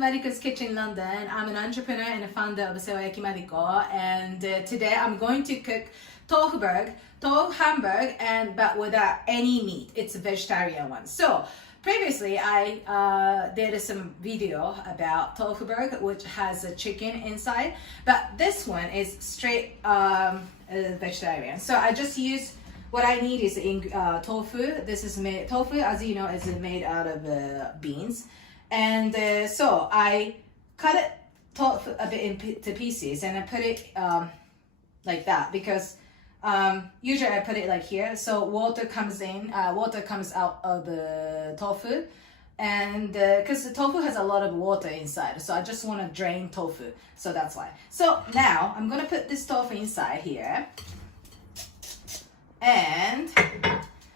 Mariko's Kitchen London. I'm an entrepreneur and a founder of Sewayaki Mariko, and today I'm going to cook tofu Hamburg, but without any meat. It's a vegetarian one. So previously I did some video about tofu burger, which has a chicken inside, but this one is straight vegetarian. So I just use what I need is tofu. This is made tofu, as you know, is made out of beans, and so I cut it tofu a bit into pieces, and I put it like that because usually I put it like here, so water comes out of the tofu, and because the tofu has a lot of water inside, so I just want to drain tofu, so that's why. So now I'm gonna put this tofu inside here. And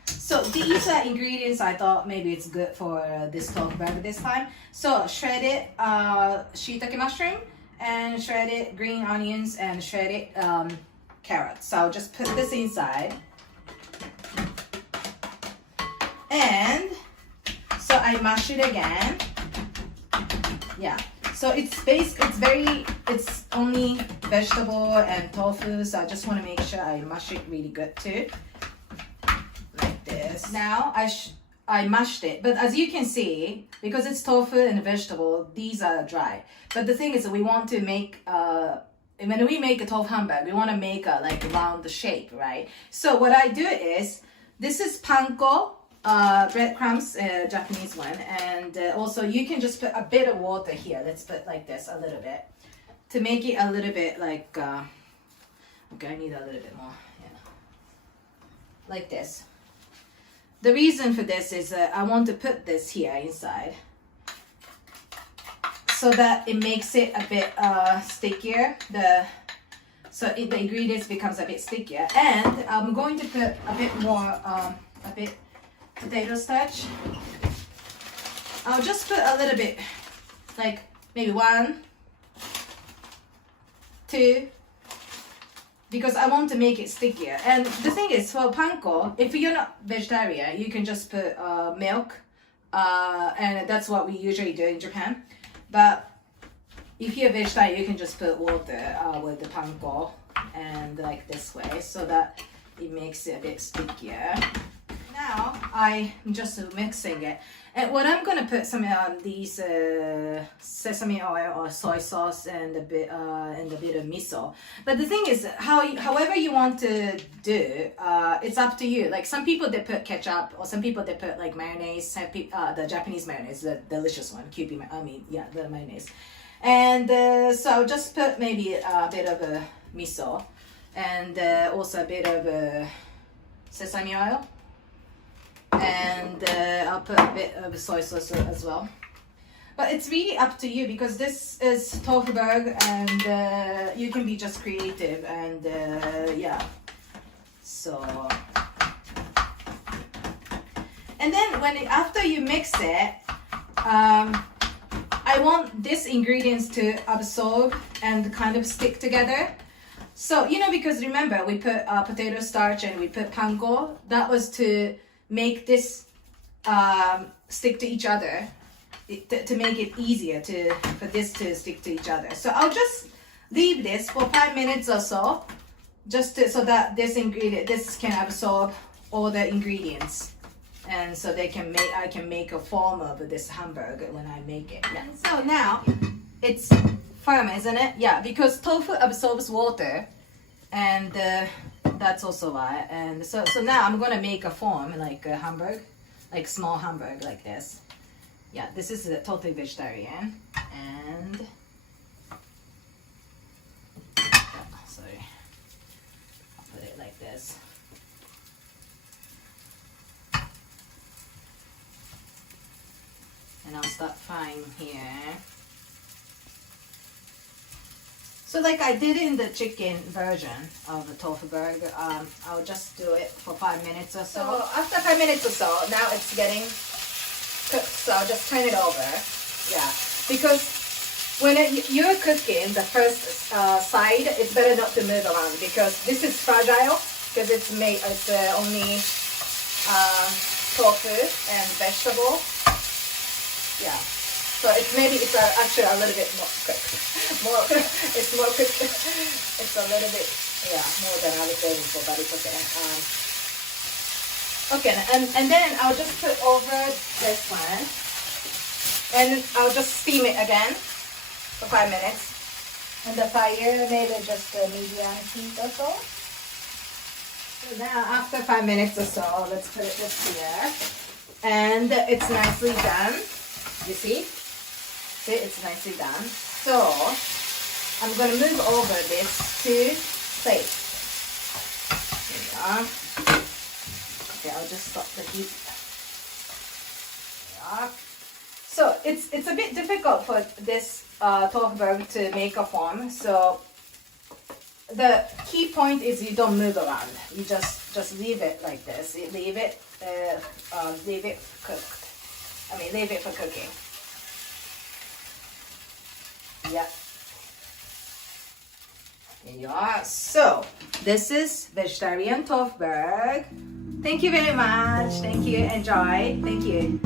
so these are ingredients I thought maybe it's good for this tofu burger this time. So shredded shiitake mushroom, and shredded green onions, and shredded carrots. So I'll just put this inside. And so I mash it again. Yeah. So it's only vegetable and tofu, so I just want to make sure I mash it really good too, like this. Now I mashed it, but as you can see, because it's tofu and vegetable, these are dry. But the thing is, we want to make when we make a tofu hamburg, we want to make a like round shape, right? So what I do is, this is Panko breadcrumbs, Japanese one, and also you can just put a bit of water here. Let's put like this a little bit to make it a little bit like okay, I need a little bit more, yeah, like this. The reason for this is I want to put this here inside so that it makes it a bit stickier. The ingredients becomes a bit stickier, and I'm going to put a bit more potato starch. I'll just put a little bit, like maybe 1, 2, because I want to make it stickier. And the thing is, for panko, if you're not vegetarian, you can just put milk, and that's what we usually do in Japan. But if you're vegetarian, you can just put water with the panko, and like this way, so that it makes it a bit stickier. Now I'm just mixing it, and what I'm gonna put some these sesame oil or soy sauce and a bit of miso. But the thing is, however you want to do, it's up to you. Like some people they put ketchup, or some people they put like mayonnaise, the Japanese mayonnaise, the delicious one, the mayonnaise. And so I'll just put maybe a bit of miso, and also a bit of sesame oil. And I'll put a bit of soy sauce as well. But it's really up to you, because this is tofu burger, and you can be just creative, and yeah. So, and then after you mix it, I want these ingredients to absorb and kind of stick together. So, because remember, we put potato starch and we put panko. That was to make this stick to each other, to make it easier for this to stick to each other. So I'll just leave this for 5 minutes or so, just so that this can absorb all the ingredients, and so I can make a form of this hamburger when I make it. Yeah. So now it's firm, isn't it? Yeah, because tofu absorbs water, and that's also why. And so now I'm gonna make a form like a hamburg, like small hamburg like this. Yeah, this is totally vegetarian. And sorry, I'll put it like this. And I'll start frying here. So like I did in the chicken version of the tofu burger, I'll just do it for 5 minutes or so. So after 5 minutes or so, now it's getting cooked, so I'll just turn it over. Yeah, because when you're cooking the first side, it's better not to move around, because this is fragile, because it's only tofu and vegetable. Yeah. So it's actually a little bit more cooked. It's more cooked. It's a little bit, more than I was doing before, but it's okay. Okay, and then I'll just put over this one, and I'll just steam it again for 5 minutes. And the fire, maybe just a medium heat or so. So now, after 5 minutes or so, let's put this here. And it's nicely done. You see? See, it's nicely done. So, I'm going to move over this to plate. There we are. Okay, I'll just stop the heat. There we are. So, it's a bit difficult for this tofu burger to make a form. So, the key point is you don't move around. You just leave it like this. You leave it cooked. Leave it for cooking. Yeah. There you are. So, this is Vegetarian Tofu Hamburg. Thank you very much. Thank you. Enjoy. Thank you.